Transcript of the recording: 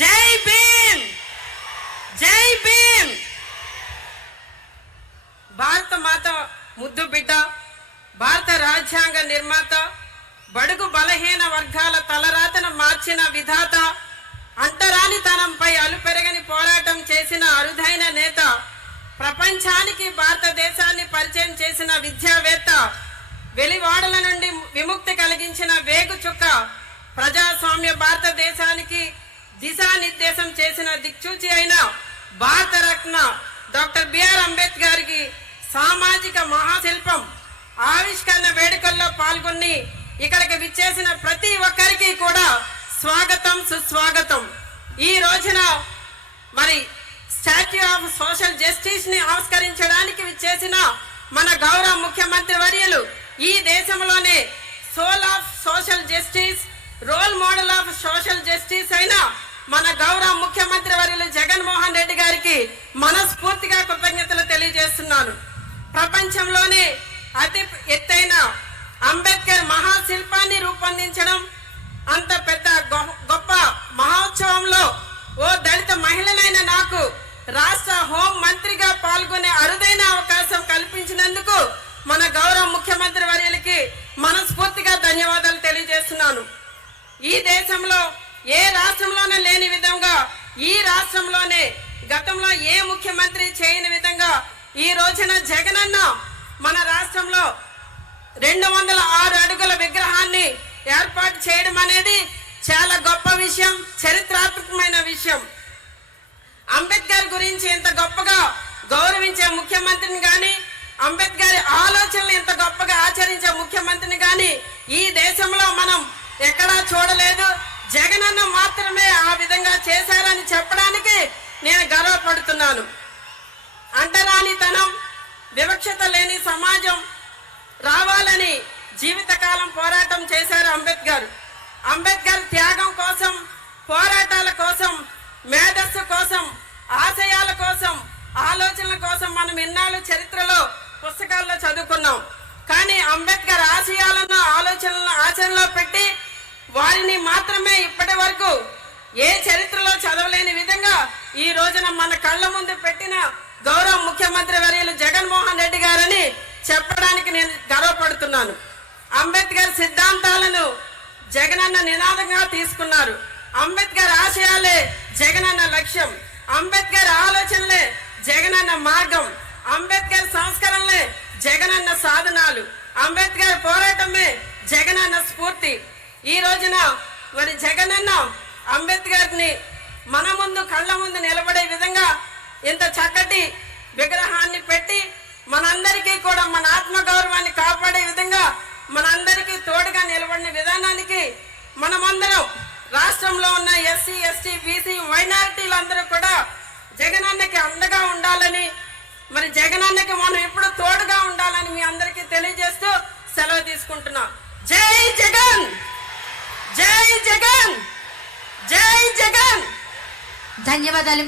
జై భీమ్, జై భీమ్. భారత మాత ముద్దు బిడ్డ, భారత రాజ్యాంగ నిర్మాత, బడుగు బలహీన వర్గాల తలరాతను మార్చిన విధాత, అంటరానితనంపై అలుపెరగని పోరాటం చేసిన అరుదైన నేత, ప్రపంచానికి భారతదేశాన్ని పరిచయం చేసిన విద్యావేత్త, వెలివాడల నుండి విముక్తి కలిగించిన వేగు చుక్క, ప్రజాస్వామ్య భారతదేశానికి దిశానిర్దేశం చేసిన దిక్సూచి అయిన భారతరత్న డాక్టర్ బిఆర్ అంబేద్కర్ గారికి సామాజిక మహాశిల్పం ఆవిష్కరణ వేడుకల్లో పాల్గొని ఇక్కడికి విచ్చేసిన ప్రతి ఒక్కరికి కూడా స్వాగతం, సుస్వాగతం. ఈ రోజున మరి స్టాట్యూ ఆఫ్ సోషల్ జస్టిస్ ని ఆవిష్కరించడానికి విచ్చేసిన మన గౌరవ ముఖ్యమంత్రి వర్యులు, ఈ దేశంలోనే soul of social justice, role model of social justice అయిన మన గౌరవ ముఖ్యమంత్రి వర్యులు జగన్మోహన్ రెడ్డి గారికి మనస్ఫూర్తిగా కృతజ్ఞతలు తెలియజేస్తున్నాను. ప్రపంచంలోనే అతి ఎత్తైన అంబేద్కర్ మహాశిల్పాన్ని రూపొందించడం, అంత పెద్ద గొప్ప మహోత్సవంలో ఓ దళిత మహిళనైన నాకు రాష్ట్ర హోం మంత్రిగా పాల్గొనే అరుదైన అవకాశం కల్పించినందుకు మన గౌరవ ముఖ్యమంత్రి వర్యులకి మనస్ఫూర్తిగా ధన్యవాదాలు తెలియజేస్తున్నాను. ఈ దేశంలో ఏ రాష్ట్రంలోనే లేని విధంగా ఈ రాష్ట్రంలోనే గతంలో ఏ ముఖ్యమంత్రి చేయని విధంగా ఈ రోజున జగనన్న మన రాష్ట్రంలో 206 అడుగుల విగ్రహాన్ని ఏర్పాటు చేయడం అనేది చాలా గొప్ప విషయం, చరిత్రాత్మకమైన విషయం. అంబేద్కర్ గురించి ఇంత గొప్పగా గౌరవించే ముఖ్యమంత్రిని గాని, అంబేద్కర్ ఆలోచనలు ఇంత గొప్పగా ఆచరించే ముఖ్యమంత్రిని గాని ఈ దేశంలో మనం ఎక్కడా చూడలేదు. జగనన్న మాత్రమే ఆ విధంగా చేశారని చెప్పడానికి నేను గర్వపడుతున్నాను. అంటరానితనం, వివక్షత లేని సమాజం రావాలని జీవితకాలం పోరాటం చేశారు అంబేద్కర్. అంబేద్కర్ త్యాగం కోసం, పోరాటాల కోసం, మేధస్సు కోసం, ఆశయాల కోసం, ఆలోచనల కోసం మనం ఎన్నాళ్ళు చరిత్రలో పుస్తకాల్లో చదువుకున్నాం. కానీ అంబేద్కర్ ఆశయాలను, ఆలోచనలను ఆచరణలో పెట్టి వారిని మాత్రమే ఇప్పటి వరకు ఏ చరిత్రలో చదవలేని విధంగా ఈ రోజున మన కళ్ళ ముందు పెట్టిన గౌరవ ముఖ్యమంత్రి వర్యులు జగన్మోహన్ రెడ్డి గారని చెప్పడానికి నేను గర్వపడుతున్నాను. అంబేద్కర్ సిద్ధాంతాలను జగనన్న నినాదంగా తీసుకున్నారు. అంబేద్కర్ ఆశయాలే జగనన్న లక్ష్యం, అంబేద్కర్ ఆలోచనలే జగనన్న మార్గం, అంబేద్కర్ సంస్కరణలే జగనన్న సాధనాలు, అంబేద్కర్ పోరాటమే జగనన్న స్ఫూర్తి. ఈ రోజున మరి జగనన్న అంబేద్కర్ ని మన ముందు కళ్ళ ముందు నిలబడే విధంగా ఇంత చక్కటి విగ్రహాన్ని పెట్టి మనందరికీ కూడా మన ఆత్మగౌరవాన్ని కాపాడే విధంగా మనందరికీ తోడుగా నిలబడిన విధానానికి మనమందరం రాష్ట్రంలో ఉన్న ఎస్సీ, ఎస్టీ, బీసీ, మైనారిటీలందరూ కూడా జగనన్నకి అండగా ఉండాలని, మరి జగనన్నకి మనం ఎప్పుడు తోడుగా ఉండాలని మీ అందరికీ తెలియజేస్తూ సెలవు తీసుకుంటున్నా. జై జగన్, జై జగన్, జై జగన్. ధన్యవాదాలు.